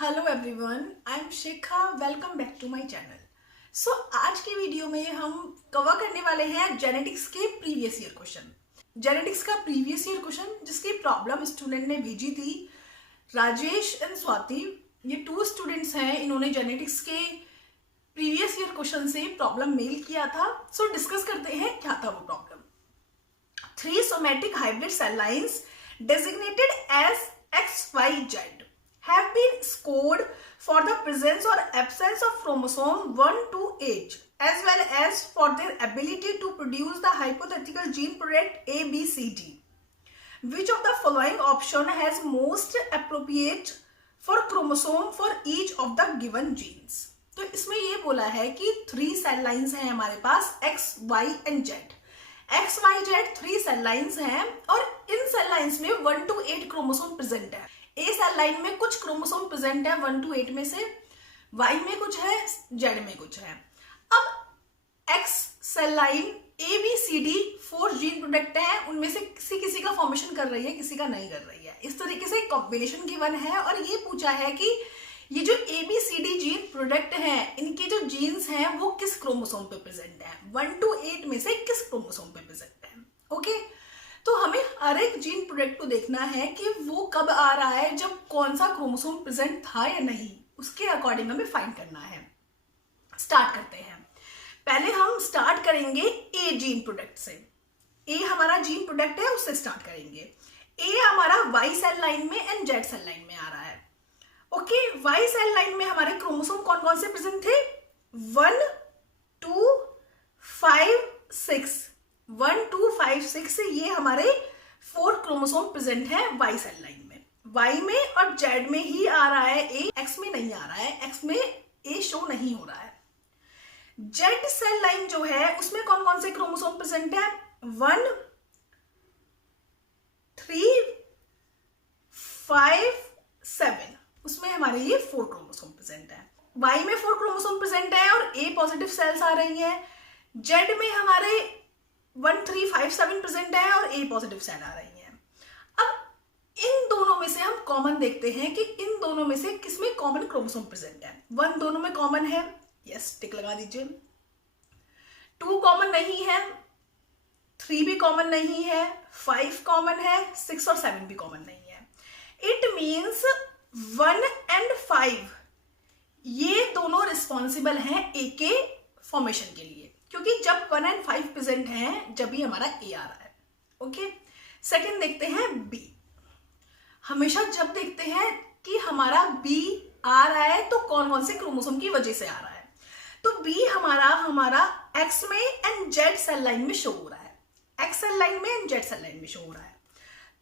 Hello everyone, I am Shikha. Welcome back to my channel. So आज की video में हम कवर करने वाले हैं जेनेटिक्स के प्रीवियस ईयर क्वेश्चन। जेनेटिक्स का प्रीवियस ईयर क्वेश्चन जिसकी प्रॉब्लम स्टूडेंट ने भेजी थी, राजेश एंड स्वाति। ये 2 स्टूडेंट्स हैं, इन्होंने जेनेटिक्स के प्रीवियस ईयर क्वेश्चन से प्रॉब्लम मेल किया था। सो डिस्कस करते हैं क्या था वो problem. 3 somatic hybrid cell lines designated as XYZ have been scored for the presence or absence of chromosome 1 to 8 as well as for their ability to produce the hypothetical gene product ABCD. Which of the following option has most appropriate for chromosome for each of the given genes? तो इसमें ये बोला है कि 3 cell lines हैं हमारे पास X, Y and Z। XYZ 3 cell lines हैं और इन सेल लाइंस में 1 to 8 क्रोमोसोम प्रेजेंट है। ए सेल लाइन में कुछ क्रोमोसोम प्रेजेंट है 1 to 8 में से, Y में कुछ है, Z में कुछ है। अब X cell line ABCD 4 gene product है, उनमें से किसी का फॉर्मेशन कर रही है, किसी का नहीं कर रही है। इस तरीके से कॉम्बिनेशन गिवन है और ये पूछा है कि ये जो ABCD जीन प्रोडक्ट हैं, इनके जो जीन्स हैं वो किस क्रोमोसोम पे प्रेजेंट है, 1 to 8 में से किस क्रोमोसोम पे प्रेजेंट है। ओके, तो हमें हर एक जीन प्रोडक्ट को देखना है कि वो कब आ रहा है, जब कौन सा क्रोमोसोम प्रेजेंट था या नहीं, उसके अकॉर्डिंग हमें फाइंड करना है। स्टार्ट करते हैं। पहले हम स्टार्ट करेंगे ए जीन प्रोडक्ट से। ए हमारा जीन प्रोडक्ट है, उससे स्टार्ट करेंगे। ए हमारा वाई सेल लाइन में एंड जेड सेल लाइन में आ रहा है। ओके, वाई सेल लाइन में हमारे क्रोमोसोम कौन कौन से प्रेजेंट थे, 1 2 5 6 1 2 5 6 ये हमारे 4 क्रोमोसोम प्रेजेंट है वाई सेल लाइन में। वाई में और जेड में ही आ रहा है ए, एक्स में नहीं आ रहा है, एक्स में ए शो नहीं हो रहा है। जेड सेल लाइन जो है उसमें कौन कौन से क्रोमोसोम प्रेजेंट है, 1 3 5 7, उसमें हमारे ये 4 क्रोमोसोम प्रेजेंट है। वाई में 4 क्रोमोसोम प्रेजेंट है और ए पॉजिटिव सेल्स आ रही है। जेड में हमारे 1 3 5 7 प्रेजेंट है और ए पॉजिटिव सेल आ रही है। अब इन दोनों में से हम कॉमन देखते हैं कि इन दोनों में से किसमें कॉमन क्रोमोसोम प्रेजेंट है। 1 दोनों में कॉमन है, यस टिक लगा दीजिए। 2 कॉमन नहीं है, 3 भी कॉमन नहीं है, 5 कॉमन है, 6 और 7 भी कॉमन नहीं है। इट मीन्स 1 and 5 ये दोनों रिस्पॉन्सिबल हैं ए के फॉर्मेशन के लिए, क्योंकि जब 1 and 5 प्रेजेंट हैं जब भी हमारा ए आ रहा है। ओके, सेकंड देखते हैं बी। हमेशा जब देखते हैं कि हमारा बी आ रहा है तो कौन कौन से क्रोमोसोम की वजह से आ रहा है, तो बी हमारा एक्स में एंड जेड सेल लाइन में शो हो रहा है। एक्स सेल लाइन में एंड जेड सेल लाइन में शो हो रहा है।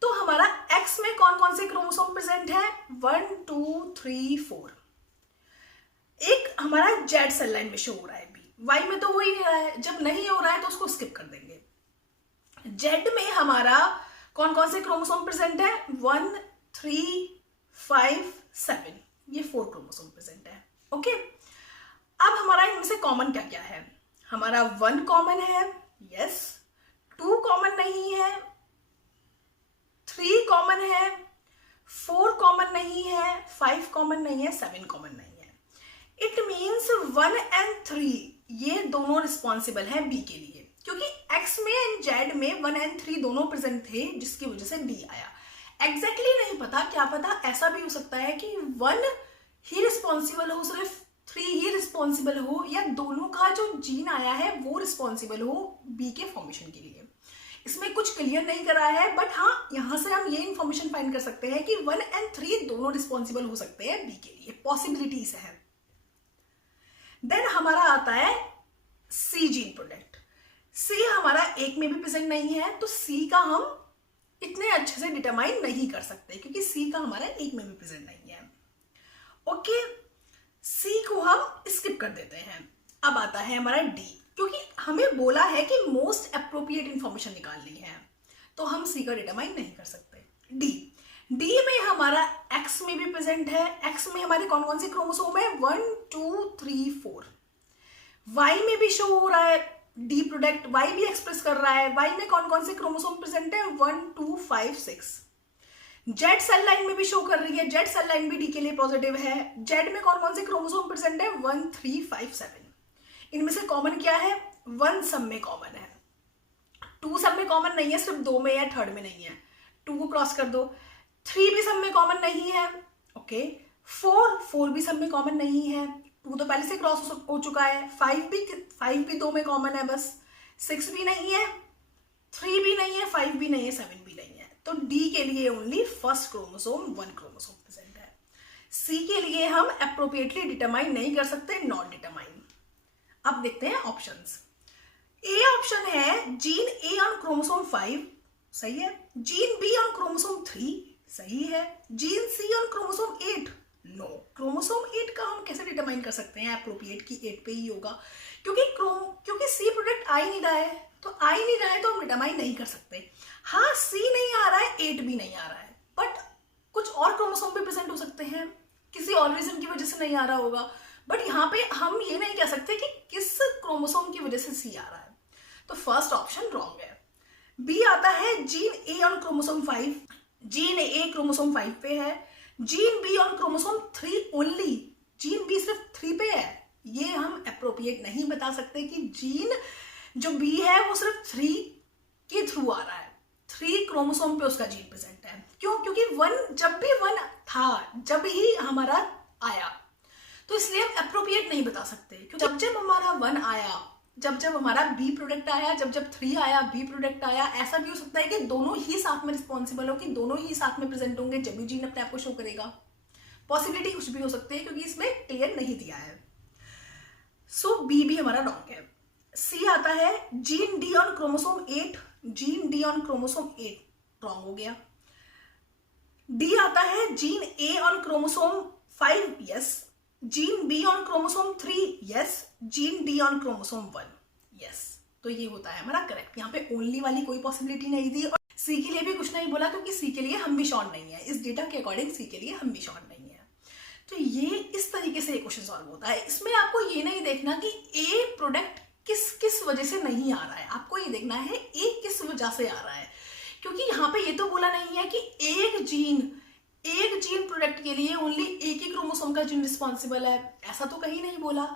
तो हमारा एक्स में कौन कौन से क्रोमोसोम प्रेजेंट है, 1 2 3 4। एक हमारा जेड सेल लाइन में शो हो रहा है बी, वाई में तो हो ही नहीं रहा है, जब नहीं हो रहा है तो उसको स्किप कर देंगे। जेड में हमारा कौन कौन से क्रोमोसोम प्रेजेंट है, 1 3 5 7, ये 4 क्रोमोसोम प्रेजेंट है। ओके, अब हमारा इनमें से कॉमन क्या क्या है, हमारा 1 कॉमन है, यस, 2 कॉमन नहीं है, 3 कॉमन है, 4 कॉमन नहीं है, 5 कॉमन नहीं है, 7 कॉमन नहीं है। इट मीन्स 1 and 3 ये दोनों रिस्पॉन्सिबल हैं बी के लिए, क्योंकि एक्स में एंड जेड में 1 and 3 दोनों प्रेजेंट थे जिसकी वजह से बी आया। एग्जैक्टली नहीं पता, क्या पता ऐसा भी हो सकता है कि 1 ही रिस्पॉन्सिबल हो, सिर्फ 3 ही रिस्पॉन्सिबल हो, या दोनों का जो जीन आया है वो रिस्पॉन्सिबल हो बी के फॉर्मेशन के लिए। इसमें कुछ क्लियर नहीं करा है, बट हाँ यहां से हम ये इंफॉर्मेशन फाइंड कर सकते हैं कि 1 and 3 दोनों रिस्पॉन्सिबल हो सकते हैं बी के लिए, पॉसिबिलिटीज है। देन हमारा आता है सी जीन प्रोडक्ट। सी हमारा एक में भी प्रेजेंट नहीं है, तो सी का हम इतने अच्छे से डिटरमाइन नहीं कर सकते क्योंकि सी का हमारा एक में भी प्रेजेंट नहीं है। ओके, सी को हम स्किप कर देते हैं। अब आता है हमारा डी, क्योंकि हमें बोला है कि मोस्ट अप्रोप्रिएट इंफॉर्मेशन निकालनी है, तो हम सी का डिटरमाइन नहीं कर सकते। डी में हमारा एक्स में भी प्रेजेंट है, एक्स में हमारे कौन कौन से क्रोमोसोम है, 1 2 3 4। वाई में भी शो हो रहा है डी प्रोडक्ट, वाई भी एक्सप्रेस कर रहा है, वाई में कौन कौन से क्रोमोसोम प्रेजेंट है, 1 2 5 6। जेड सेल लाइन में भी शो कर रही है, जेड सेल लाइन भी डी के लिए पॉजिटिव है। जेड में कौन कौन से क्रोमोसोम प्रेजेंट है? 1 3 5 7। इनमें से कॉमन क्या है? 1 सब में कॉमन है, 2 सब में कॉमन नहीं है, सिर्फ 2 में या 3rd में नहीं है, 2 को क्रॉस कर दो। 3 भी सब में कॉमन नहीं है, ओके। 4 भी सब में कॉमन नहीं है, 2 तो पहले से क्रॉस हो चुका है। 5 भी 2 में कॉमन है बस। 6 भी नहीं है, 3 भी नहीं है, 5 भी नहीं है, 7 भी नहीं है। तो डी के लिए only first chromosome 1 chromosome present है। सी के लिए हम अप्रोप्रिएटली डिटरमाइन नहीं कर सकते, नॉट डिटरमाइन। अब देखते हैं ऑप्शंस। ए ऑप्शन है जीन ए ऑन क्रोमोसोम 5, सही है। जीन बी ऑन क्रोमोसोम 3, सही है। Gene C on chromosome 8, no. Chromosome 8 का हम कैसे डिटरमाइन कर सकते हैं? अप्रोप्रिएट की 8 पे ही होगा, क्योंकि सी प्रोडक्ट आ ही नहीं रहा है, तो आ ही नहीं रहा है तो हम डिटरमाइन नहीं कर सकते। हाँ, सी नहीं आ रहा है, 8 भी नहीं आ रहा है, बट कुछ और क्रोमोसोम भी प्रेजेंट हो सकते हैं, किसी और रीजन की वजह से नहीं आ रहा होगा। बट यहाँ पे हम ये नहीं कह सकते कि किस क्रोमोसोम की वजह से सी आ रहा है, तो फर्स्ट ऑप्शन रॉन्ग है। बी आता है gene A on chromosome 5, gene A chromosome 5 पे है। Gene B on chromosome 3 only, gene B सिर्फ 3 पे है, ये हम अप्रोप्रिएट नहीं बता सकते कि जीन जो बी है वो सिर्फ 3 के थ्रू आ रहा है, 3 क्रोमोसोम पे उसका जीन प्रेजेंट है। क्यों? क्योंकि 1 जब भी 1 था, जब ही हमारा आया, तो इसलिए हम अप्रोप्रिएट नहीं बता सकते। क्योंकि जब हमारा 1 आया, जब हमारा बी प्रोडक्ट आया, जब 3 आया, बी प्रोडक्ट आया, ऐसा भी हो सकता है कि दोनों ही साथ में रिस्पॉन्सिबल हो, कि दोनों ही साथ में प्रेजेंट होंगे जब भी जीन अपने आप को शो करेगा। पॉसिबिलिटी कुछ भी हो सकती है, क्योंकि इसमें क्लियर नहीं दिया है। सो बी भी हमारा रॉन्ग है। सी आता है gene D on chromosome 8, gene D on chromosome 8 wrong हो गया। डी आता है gene A on chromosome 5, yes. Gene B on chromosome 3, yes. Gene D on chromosome 1, yes. तो ये होता है हमारा करेक्ट। यहाँ पे ओनली वाली कोई पॉसिबिलिटी नहीं दी, और सी के लिए भी कुछ नहीं बोला, क्योंकि सी के लिए हम भी श्योर नहीं है, इस डेटा के अकॉर्डिंग सी के लिए हम भी श्योर नहीं है। तो ये इस तरीके से क्वेश्चन सॉल्व होता है। इसमें आपको ये नहीं देखना कि ए प्रोडक्ट किस किस वजह से नहीं आ रहा है, आपको ये देखना है ए किस वजह से आ रहा है। क्योंकि यहाँ पे ये तो बोला नहीं है कि एक जीन प्रोडक्ट के लिए ओनली एक ही क्रोमोसोम का जीन रिस्पॉन्सिबल है, ऐसा तो कहीं नहीं बोला।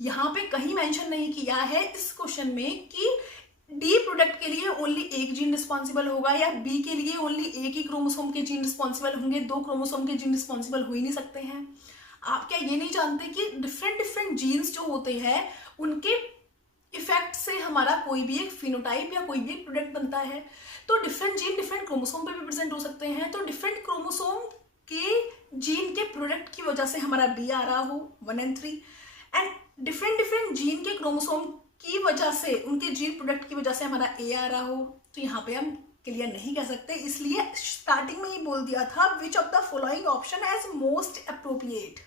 यहाँ पे कहीं मेंशन नहीं किया है इस क्वेश्चन में कि डी प्रोडक्ट के लिए ओनली एक जीन रिस्पॉन्सिबल होगा, या बी के लिए ओनली एक ही क्रोमोसोम के जीन रिस्पॉन्सिबल होंगे, 2 क्रोमोसोम के जीन रिस्पॉन्सिबल हो ही नहीं सकते हैं। आप क्या ये नहीं जानते कि डिफरेंट जीन्स जो होते हैं उनके इफेक्ट से हमारा कोई भी एक फिनोटाइप या कोई भी एक प्रोडक्ट बनता है? तो डिफरेंट जीन डिफरेंट क्रोमोसोम पे भी प्रेजेंट हो सकते हैं, तो डिफरेंट क्रोमोसोम के जीन के प्रोडक्ट की वजह से हमारा बी आ रहा हो 1 and 3, एंड डिफरेंट जीन के क्रोमोसोम की वजह से, उनके जीन प्रोडक्ट की वजह से हमारा ए आ रहा हो, तो यहाँ पे हम क्लियर नहीं कह सकते। इसलिए स्टार्टिंग में ही बोल दिया था which of the following option as most appropriate,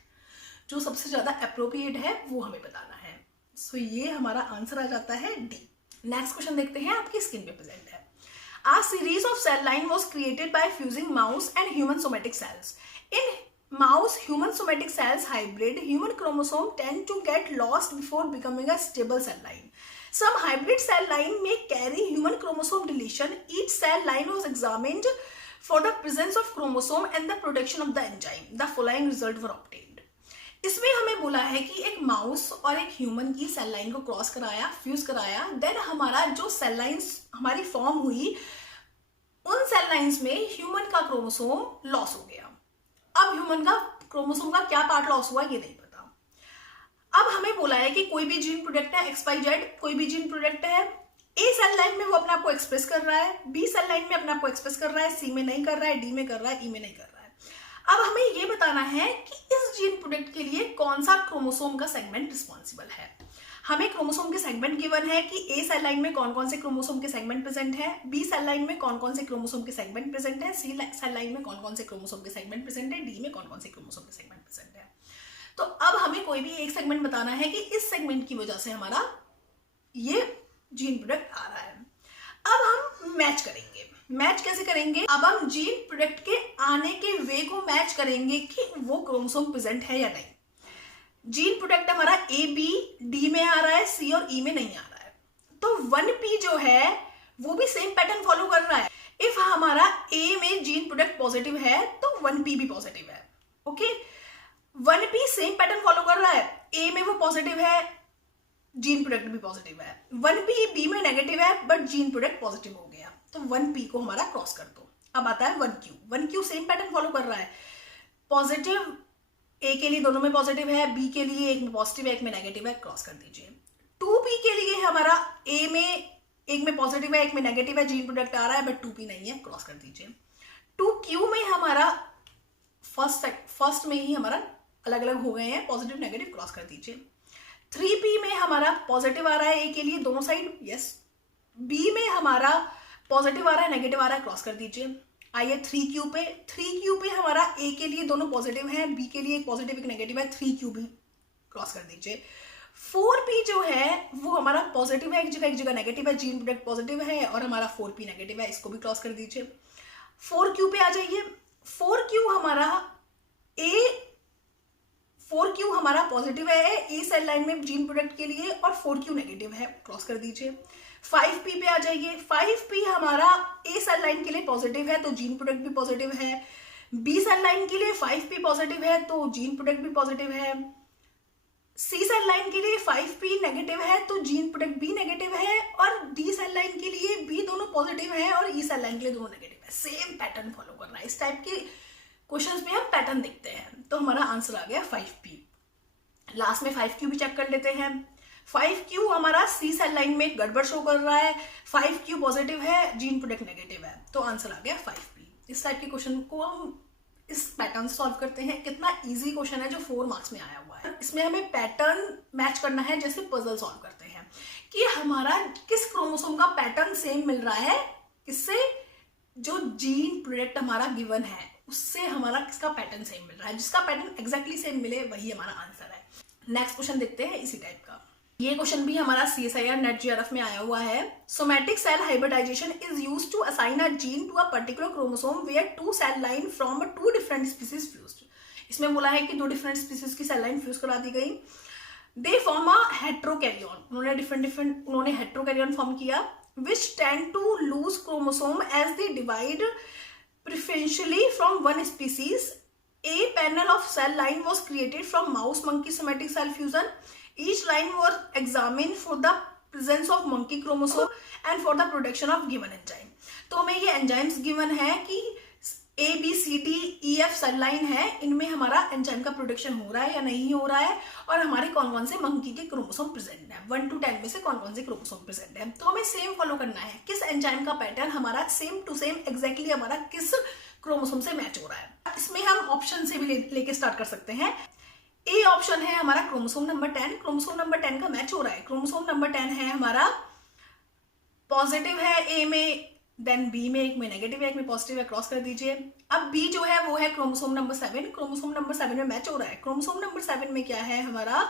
जो सबसे ज्यादा अप्रोप्रिएट है वो हमें बताना है। सो ये हमारा आंसर आ जाता है डी। नेक्स्ट क्वेश्चन देखते हैं, आपकी स्क्रीन पे प्रेजेंट है। A series of cell line was created by fusing mouse and human somatic cells. In mouse human somatic cells hybrid, human chromosome tend to get lost before becoming a stable cell line. Some hybrid cell line may carry human chromosome deletion. Each cell line was examined for the presence of chromosome and the production of the enzyme. The following result were obtained. इसमें हमें बोला है कि एक mouse और एक human की cell line को क्रॉस कराया, फ्यूज कराया, देन हमारा जो सेल लाइन्स हमारी फॉर्म हुई, उन सेल लाइन्स में ह्यूमन का क्रोमोसोम लॉस हो गया। अब ह्यूमन का क्रोमोसोम का क्या पार्ट लॉस हुआ ये नहीं पता। अब हमें बोला है कि कोई भी जीन प्रोडक्ट है XYZ, कोई भी जीन प्रोडक्ट है, ए सेल लाइन में वो अपने आप को एक्सप्रेस कर रहा है, बी सेल लाइन में अपने आप को एक्सप्रेस कर रहा है, सी में नहीं कर रहा है, डी में कर रहा है, ई में नहीं कर रहा है। अब हमें ये बताना है कि इस जीन प्रोडक्ट के लिए कौन सा क्रोमोसोम का सेगमेंट रिस्पॉन्सिबल है। हमें क्रोमोसोम के सेगमेंट गिवन है कि ए सेल लाइन में कौन कौन से क्रोमोसोम के सेगमेंट प्रेजेंट है, बी सेल लाइन में कौन कौन से क्रोमोसोम के सेगमेंट प्रेजेंट है, सी सेल लाइन में कौन कौन से क्रोमोसोम के सेगमेंट प्रेजेंट है, डी में कौन कौन से क्रोमोसोम के सेगमेंट प्रेजेंट है। तो अब हमें कोई भी एक सेगमेंट बताना है कि इस सेगमेंट की वजह से हमारा ये जीन प्रोडक्ट आ रहा है। अब हम मैच करेंगे। मैच कैसे करेंगे? अब हम जीन प्रोडक्ट के आने के वे को मैच करेंगे कि वो क्रोमोसोम प्रेजेंट है या नहीं। जीन प्रोडक्ट हमारा ए बी डी में आ रहा है, सी और ई में नहीं आ रहा है, तो 1P जो है वो भी सेम पैटर्न फॉलो कर रहा है, इफ हमारा ए में जीन प्रोडक्ट पॉजिटिव है तो 1p भी पॉजिटिव है। Okay, 1p same pattern follow कर रहा है, ए में वो पॉजिटिव है, जीन प्रोडक्ट भी पॉजिटिव है। 1p बी में नेगेटिव है बट जीन प्रोडक्ट पॉजिटिव हो गया, तो 1p को हमारा क्रॉस कर दो। अब आता है 1q। 1q same pattern follow कर रहा है, पॉजिटिव ए के लिए दोनों में पॉजिटिव है, बी के लिए एक में पॉजिटिव है एक में नेगेटिव है, क्रॉस कर दीजिए। 2p के लिए हमारा ए में एक में पॉजिटिव है एक में नेगेटिव है, जीन प्रोडक्ट आ रहा है बट 2p नहीं है, क्रॉस कर दीजिए। 2q में हमारा फर्स्ट में ही हमारा अलग अलग हो गए हैं, पॉजिटिव नेगेटिव, क्रॉस कर दीजिए। 3p में हमारा पॉजिटिव आ रहा है ए के लिए दोनों साइड, यस। बी में हमारा पॉजिटिव आ रहा है नेगेटिव आ रहा है, क्रॉस कर दीजिए। आइए 3q पे। 3q पे हमारा ए के लिए दोनों पॉजिटिव हैं, बी के लिए एक पॉजिटिव एक नेगेटिव है, 3q भी क्रॉस कर दीजिए। 4p जो है वो हमारा पॉजिटिव है एक जगह नेगेटिव है, जीन प्रोडक्ट पॉजिटिव है और हमारा 4p नेगेटिव है, इसको भी क्रॉस कर दीजिए। 4q पे आ जाइए। 4q हमारा पॉजिटिव है ए सेल लाइन में जीन प्रोडक्ट के लिए और 4q नेगेटिव है, क्रॉस कर दीजिए। 5p पे आ जाइए। 5p हमारा ए सेल लाइन के लिए पॉजिटिव है तो जीन प्रोडक्ट भी पॉजिटिव है, बी सेल लाइन के लिए 5p पॉजिटिव है तो जीन प्रोडक्ट भी पॉजिटिव है, सी सेल लाइन के लिए 5p नेगेटिव है तो जीन प्रोडक्ट भी नेगेटिव है, और डी सेल लाइन के लिए भी दोनों पॉजिटिव है और ई सेल लाइन के लिए दोनों नेगेटिव है। सेम पैटर्न फॉलो कर रहा है। इस टाइप के क्वेश्चंस में हम पैटर्न देखते हैं, तो हमारा आंसर आ गया 5p। लास्ट में 5q भी चेक कर लेते हैं। 5q हमारा सी सेल लाइन में गड़बड़ शो कर रहा है, 5q पॉजिटिव है, जीन प्रोडक्ट नेगेटिव है, तो आंसर आ गया 5p। इस टाइप के क्वेश्चन को हम इस पैटर्न से सॉल्व करते हैं। कितना इजी क्वेश्चन है जो 4 मार्क्स में आया हुआ है। इसमें हमें पैटर्न मैच करना है, जैसे पजल सॉल्व करते हैं कि हमारा किस क्रोमोसोम का पैटर्न सेम मिल रहा है, किससे, जो जीन प्रोडक्ट हमारा गिवन है उससे हमारा किसका पैटर्न सेम मिल रहा है। जिसका पैटर्न एग्जैक्टली सेम मिले वही हमारा आंसर है। नेक्स्ट क्वेश्चन देखते हैं इसी टाइप का। ये क्वेश्चन भी हमारा CSIR नेट GRF में आया हुआ है। Somatic cell hybridisation is used to assign a gene to a particular chromosome where 2 cell line from 2 different species fused. इसमें बोला है कि 2 डिफरेंट स्पीसीज की सेल लाइन फ्यूज करा दी गई। दे फॉर्म अ हेट्रोकैरियन, उन्होंने हेट्रोकैरियन फॉर्म किया, which tend to lose chromosome as they divide preferentially from one species. A panel of cell line was created from mouse monkey somatic cell fusion. Each line was examined for the presence of monkey chromosome and for the production of given enzyme. तो हमें ये enzymes given है कि A B C D E F cell line है, इनमें हमारा enzyme का production हो रहा है या नहीं हो रहा है, और हमारे कौन कौन से मंकी के क्रोमोसोम प्रेजेंट है, 1 to 10 में से कौन कौन से क्रोमोसोम प्रेजेंट है। तो हमें सेम फॉलो करना है, किस एंजाइम का पैटर्न हमारा सेम टू सेम एग्जैक्टली हमारा किस क्रोमोसोम से मैच हो रहा है। इसमें हम ऑप्शन से भी लेके स्टार्ट कर सकते हैं। ए ऑप्शन है हमारा क्रोमोसोम नंबर 10, क्रोमोसोम नंबर 10 का मैच हो रहा है। क्रोमोसोम नंबर 10 है हमारा पॉजिटिव है ए में, देन बी में एक में नेगेटिव है एक में पॉजिटिव है, क्रॉस कर दीजिए। अब बी जो है वो है क्रोमोसोम नंबर 7, क्रोमोसोम नंबर 7 में मैच हो रहा है। क्रोमोसोम नंबर 7 में क्या है हमारा,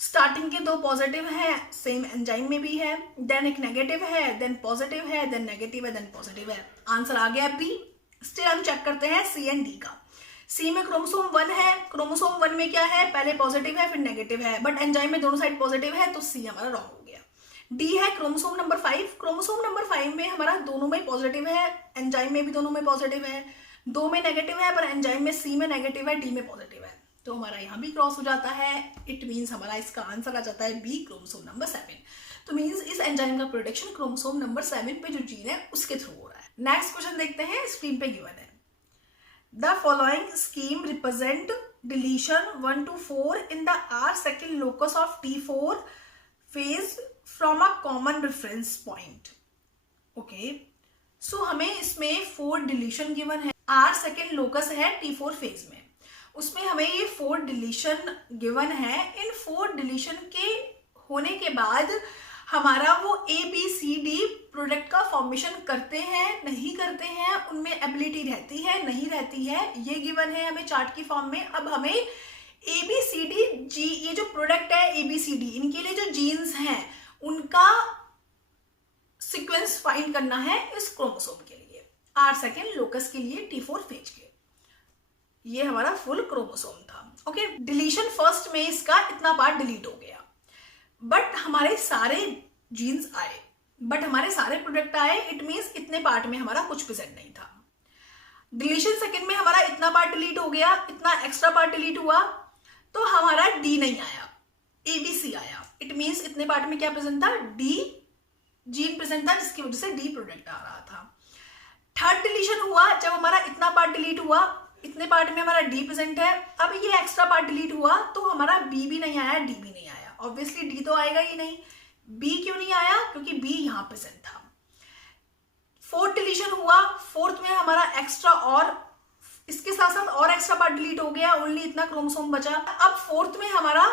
स्टार्टिंग के 2 पॉजिटिव है, सेम एंजाइम में भी है, देन एक नेगेटिव है, देन पॉजिटिव है, देन नेगेटिव है, देन पॉजिटिव है। आंसर आ गया बी। स्टिल हम चेक करते हैं सी एंड डी का। सी में क्रोमोसोम 1 है, क्रोमोसोम 1 में क्या है, पहले पॉजिटिव है फिर नेगेटिव है, बट एंजाइम में दोनों साइड पॉजिटिव है, तो सी हमारा रॉन्ग हो गया। डी है क्रोमोसोम नंबर 5, क्रोमोसोम नंबर 5 में हमारा दोनों में पॉजिटिव है, एंजाइम में भी दोनों में पॉजिटिव है, 2 में नेगेटिव है पर एंजाइम में सी में नेगेटिव है, डी में पॉजिटिव है, तो हमारा यहाँ भी क्रॉस हो जाता है। इट मीन्स हमारा इसका आंसर आ जाता है बी, क्रोमोसोम नंबर 7। तो मीन्स इस एंजाइम का प्रोडक्शन क्रोमोसोम नंबर 7 पे जो जीन है उसके थ्रू हो रहा है। नेक्स्ट क्वेश्चन देखते हैं, स्क्रीन पे गिवन है। The following scheme represent deletion 1 to 4 in the R-second locus of T4 phase from a common reference point. Okay, so हमें इसमें 4 deletion given है, R-second locus है T4 phase में, उसमें हमें ये 4 deletion given है। इन 4 deletion के होने के बाद हमारा वो ABCD प्रोडक्ट का फॉर्मेशन करते हैं नहीं करते हैं, उनमें एबिलिटी रहती है नहीं रहती है, ये गिवन है हमें चार्ट की फॉर्म में। अब हमें ABCD जी, ये जो प्रोडक्ट है ABCD, इनके लिए जो जीन्स हैं उनका सीक्वेंस फाइंड करना है इस क्रोमोसोम के लिए, R-second लोकस के लिए T4 फेज के। ये हमारा फुल क्रोमोसोम था। ओके, डिलीशन फर्स्ट में इसका इतना पार्ट डिलीट हो गया, बट हमारे सारे जीन्स आए। बट हमारे सारे प्रोडक्ट आए, इट मीन्स इतने पार्ट में हमारा कुछ प्रेजेंट नहीं था। डिलीशन सेकंड में हमारा इतना पार्ट डिलीट हो गया, इतना एक्स्ट्रा पार्ट डिलीट हुआ, तो हमारा डी नहीं आया, एबीसी आया। इट मीन्स इतने पार्ट में क्या प्रेजेंट था, डी जीन प्रेजेंट था, जिसकी वजह से डी प्रोडक्ट आ रहा था। थर्ड डिलीशन हुआ जब हमारा इतना पार्ट डिलीट हुआ, इतने पार्ट में हमारा डी प्रेजेंट है, अब ये एक्स्ट्रा पार्ट डिलीट हुआ तो हमारा बी भी नहीं आया, डी भी नहीं आया। ऑब्वियसली डी तो आएगा ही नहीं। बी क्यों नहीं आया, क्योंकि बी यहां प्रेजेंट था। फोर्थ डिलीशन हुआ, फोर्थ में हमारा एक्स्ट्रा और इसके साथ साथ और एक्स्ट्रा पार्ट डिलीट हो गया, ओनली इतना क्रोमोसोम बचा। अब फोर्थ में हमारा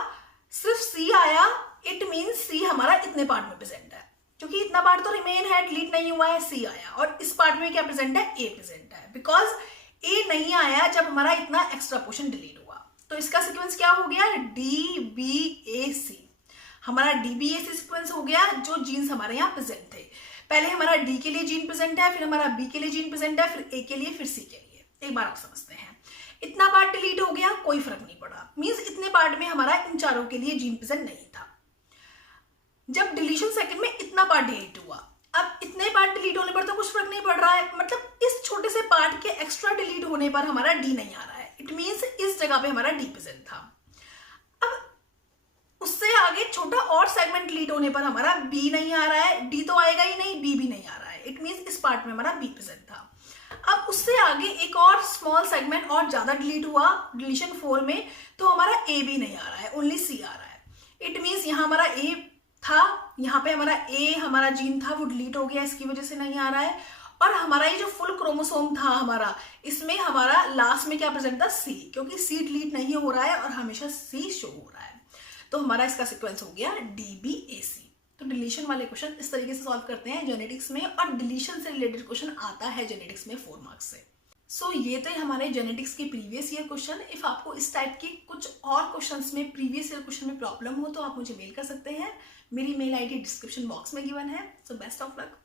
सिर्फ सी आया, इट मीन्स सी हमारा इतने पार्ट में प्रेजेंट है, क्योंकि इतना पार्ट तो रिमेन है, डिलीट नहीं हुआ है, सी आया। और इस पार्ट में क्या प्रेजेंट है, ए प्रेजेंट है, बिकॉज ए नहीं आया जब हमारा इतना एक्स्ट्रा पोर्शन डिलीट हुआ। तो इसका सीक्वेंस क्या हो गया, डी बी ए सी। हमारा डी बी ए सी सीक्वेंस हो गया, जो जीन्स हमारे यहाँ प्रेजेंट थे। पहले हमारा डी के लिए जीन प्रेजेंट है, फिर हमारा बी के लिए जीन प्रेजेंट है, फिर ए के लिए, फिर सी के लिए। एक बार आप समझते हैं, इतना पार्ट डिलीट हो गया, कोई फर्क नहीं पड़ा, मींस इतने पार्ट में हमारा इन चारों के लिए जीन प्रेजेंट नहीं था। जब डिलीशन सेकंड में इतना पार्ट डिलीट हुआ, अब इतने पार्ट डिलीट होने पर तो कुछ फर्क नहीं पड़ रहा है, मतलब इस छोटे से पार्ट के एक्स्ट्रा डिलीट होने पर हमारा डी नहीं आ रहा है, इट मींस इस जगह पे हमारा डी प्रेजेंट था। अब उससे आगे छोटा और सेगमेंट डिलीट होने पर हमारा बी नहीं आ रहा है, डी तो आएगा ही नहीं, बी भी नहीं आ रहा है, इट मींस इस पार्ट में हमारा बी प्रेजेंट था। अब उससे आगे एक और स्मॉल सेगमेंट और ज्यादा डिलीट हुआ डिलीशन 4 में, तो हमारा ए भी नहीं आ रहा है, ओनली सी आ रहा है। इट मींस यहाँ हमारा ए था, यहाँ पे हमारा ए हमारा जीन था, वो डिलीट हो गया, इसकी वजह से नहीं आ रहा है। और हमारा ये जो फुल क्रोमोसोम था हमारा, इसमें हमारा लास्ट में क्या प्रेजेंट था, सी, क्योंकि सी डिलीट नहीं हो रहा है और हमेशा सी शो हो रहा है। तो हमारा इसका सीक्वेंस हो गया DBAC। तो डिलीशन वाले क्वेश्चन इस तरीके से सॉल्व करते हैं जेनेटिक्स में, और डिलीशन से रिलेटेड क्वेश्चन आता है जेनेटिक्स में 4 मार्क्स से। सो ये थे हमारे जेनेटिक्स के प्रीवियस ईयर क्वेश्चन। इफ आपको इस टाइप के कुछ और क्वेश्चंस में प्रीवियस ईयर क्वेश्चन में प्रॉब्लम हो तो आप मुझे मेल कर सकते हैं। मेरी मेल आईडी डिस्क्रिप्शन बॉक्स में गिवन है। So best of luck.